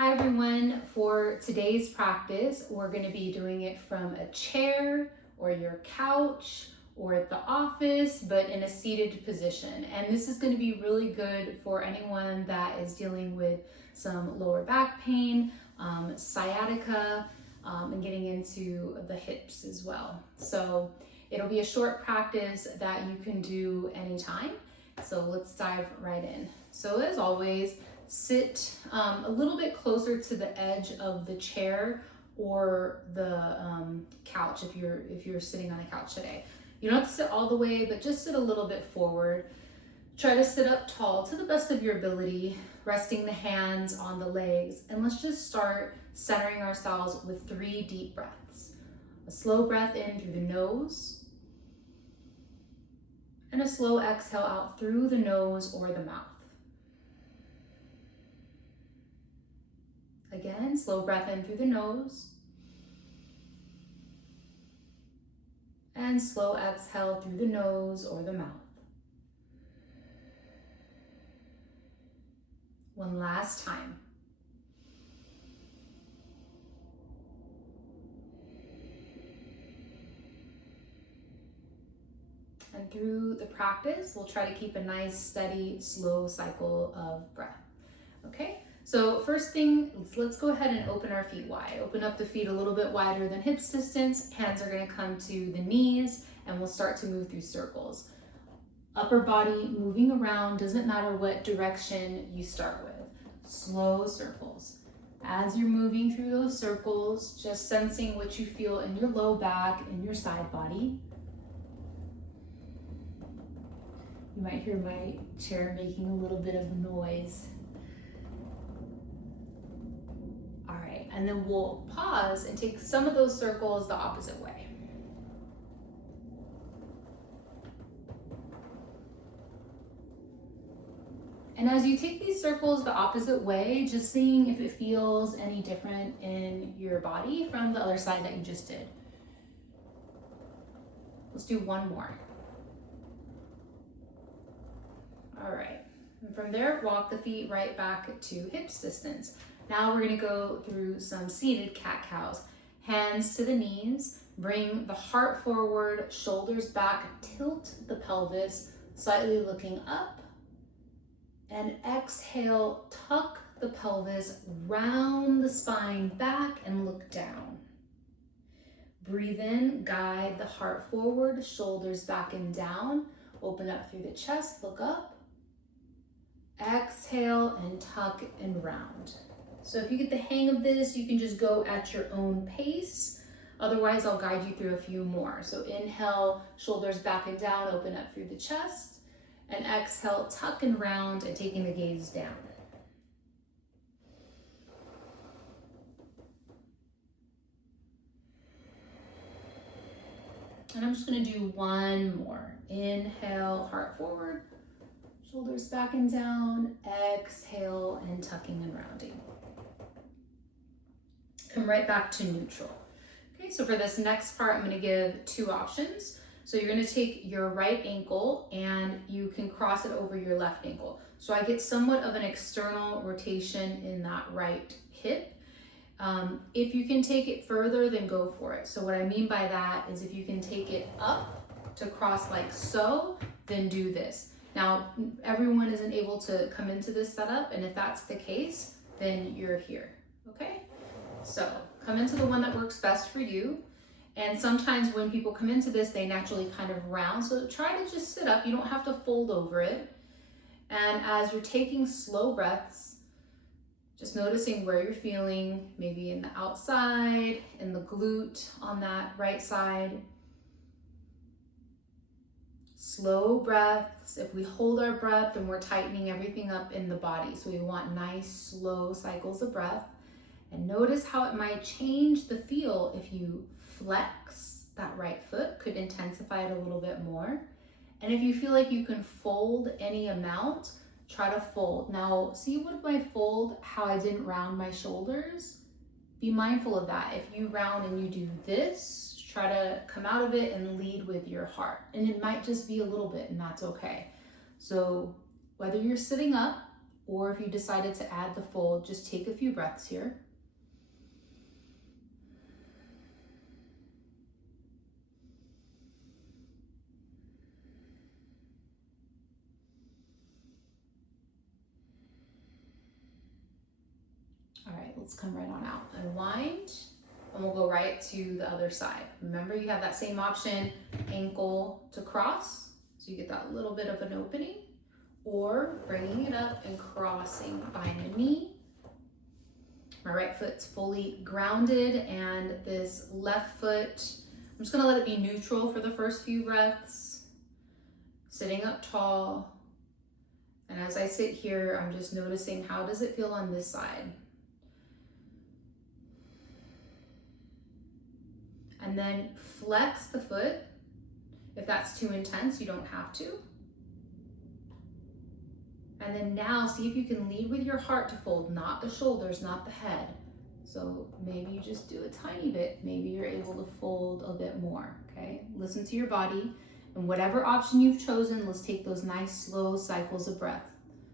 Hi everyone, for today's practice, we're going to be doing it from a chair or your couch or at the office, but in a seated position. And this is going to be really good for anyone that is dealing with some lower back pain, sciatica, and getting into the hips as well. So it'll be a short practice that you can do anytime. So let's dive right in. So as always, sit a little bit closer to the edge of the chair or the couch if you're sitting on a couch today. You don't have to sit all the way, but just sit a little bit forward. Try to sit up tall to the best of your ability, resting the hands on the legs. And let's just start centering ourselves with 3 deep breaths. A slow breath in through the nose, and a slow exhale out through the nose or the mouth. Again, slow breath in through the nose, and slow exhale through the nose or the mouth. One last time. And through the practice, we'll try to keep a nice, steady, slow cycle of breath. Okay? So first thing, let's go ahead and open our feet wide. Open up the feet a little bit wider than hips distance. Hands are going to come to the knees, and we'll start to move through circles. Upper body moving around, doesn't matter what direction you start with. Slow circles. As you're moving through those circles, just sensing what you feel in your low back and your side body. You might hear my chair making a little bit of noise. All right, and then we'll pause and take some of those circles the opposite way. And as you take these circles the opposite way, just seeing if it feels any different in your body from the other side that you just did. Let's do one more. All right, and from there, walk the feet right back to hips distance. Now we're gonna go through some seated cat-cows. Hands to the knees, bring the heart forward, shoulders back, tilt the pelvis, slightly looking up, and exhale, tuck the pelvis, round the spine back and look down. Breathe in, guide the heart forward, shoulders back and down, open up through the chest, look up. Exhale and tuck and round. So if you get the hang of this, you can just go at your own pace. Otherwise, I'll guide you through a few more. So inhale, shoulders back and down, open up through the chest. And exhale, tuck and round and taking the gaze down. And I'm just gonna do one more. Inhale, heart forward. Shoulders back and down, exhale, and tucking and rounding. Come right back to neutral. Okay, so for this next part, I'm gonna give 2 options. So you're gonna take your right ankle and you can cross it over your left ankle. So I get somewhat of an external rotation in that right hip. If you can take it further, then go for it. So what I mean by that is if you can take it up to cross like so, then do this. Now, everyone isn't able to come into this setup, and if that's the case, then you're here, okay? So come into the one that works best for you. And sometimes when people come into this, they naturally kind of round. So try to just sit up. You don't have to fold over it. And as you're taking slow breaths, just noticing where you're feeling, maybe in the outside, in the glute on that right side. Slow breaths. If we hold our breath, then we're tightening everything up in the body. So we want nice, slow cycles of breath. And notice how it might change the feel if you flex that right foot, could intensify it a little bit more. And if you feel like you can fold any amount, try to fold. Now, see with my fold, how I didn't round my shoulders? Be mindful of that. If you round and you do this, try to come out of it and lead with your heart. And it might just be a little bit, and that's okay. So whether you're sitting up Or if you decided to add the fold, just take a few breaths here. All right, let's come right on out. Unwind, and we'll go right to the other side. Remember, you have that same option, ankle to cross, so you get that little bit of an opening, or bringing it up and crossing behind the knee. My right foot's fully grounded, and this left foot, I'm just gonna let it be neutral for the first few breaths. Sitting up tall, and as I sit here, I'm just noticing, how does it feel on this side? And then flex the foot. If that's too intense, you don't have to. And then now see if you can lead with your heart to fold, not the shoulders, not the head. So maybe you just do a tiny bit. Maybe you're able to fold a bit more, okay? Listen to your body. And whatever option you've chosen, let's take those nice slow cycles of breath.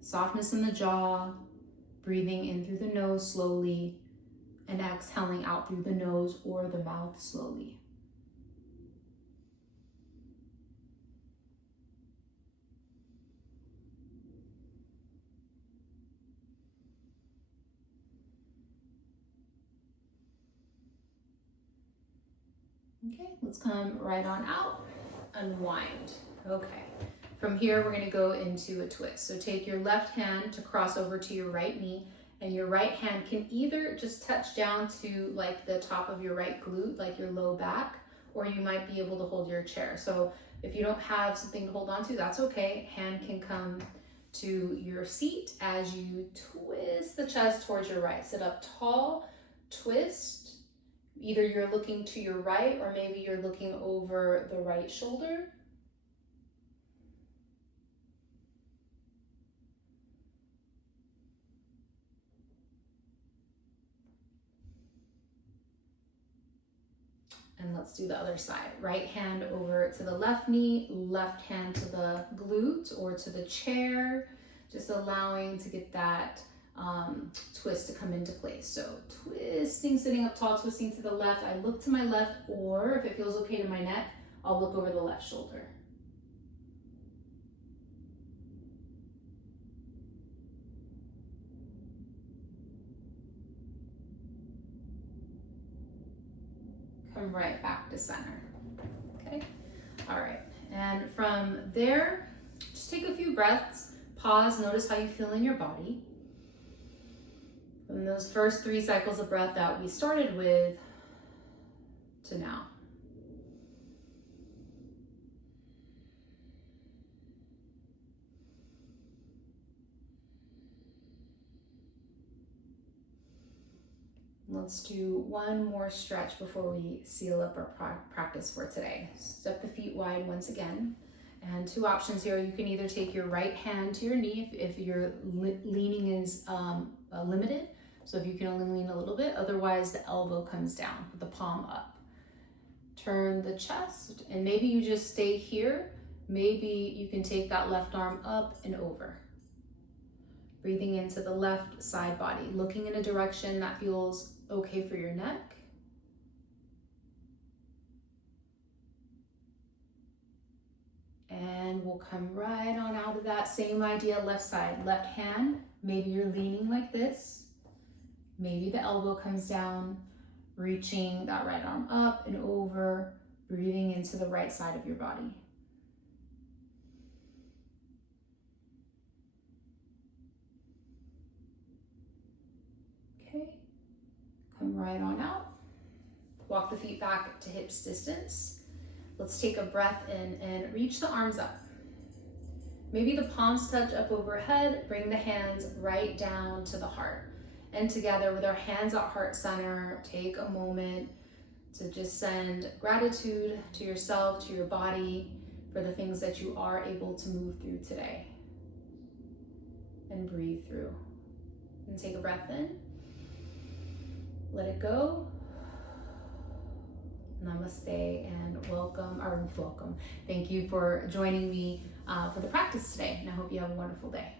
Softness in the jaw, breathing in through the nose slowly, and exhaling out through the nose or the mouth slowly. Okay, let's come right on out, unwind. Okay, from here we're gonna go into a twist. So take your left hand to cross over to your right knee, and your right hand can either just touch down to like the top of your right glute, like your low back, or you might be able to hold your chair. So if you don't have something to hold on to, that's okay. Hand can come to your seat as you twist the chest towards your right. Sit up tall, twist. Either you're looking to your right, or maybe you're looking over the right shoulder. And let's do the other side. Right hand over to the left knee, left hand to the glute or to the chair, just allowing to get that twist to come into place. So twisting, sitting up tall, twisting to the left. I look to my left, or if it feels okay to my neck, I'll look over the left shoulder. Come right back to center. Okay, all right. And from there, just take a few breaths, pause, notice how you feel in your body. From those first 3 cycles of breath that we started with to now. Let's do one more stretch before we seal up our practice for today. Step the feet wide once again. And 2 options here. You can either take your right hand to your knee if your leaning is limited. So if you can only lean a little bit, otherwise the elbow comes down with the palm up. Turn the chest, and maybe you just stay here. Maybe you can take that left arm up and over. Breathing into the left side body, looking in a direction that feels okay for your neck. And we'll come right on out of that. Same idea, left side, left hand. Maybe you're leaning like this. Maybe the elbow comes down, reaching that right arm up and over, breathing into the right side of your body. Okay, come right on out. Walk the feet back to hips distance. Let's take a breath in and reach the arms up. Maybe the palms touch up overhead, bring the hands right down to the heart. And together with our hands at heart center, take a moment to just send gratitude to yourself, to your body, for the things that you are able to move through today. And breathe through. And take a breath in. Let it go. Namaste and welcome. Thank you for joining me for the practice today, and I hope you have a wonderful day.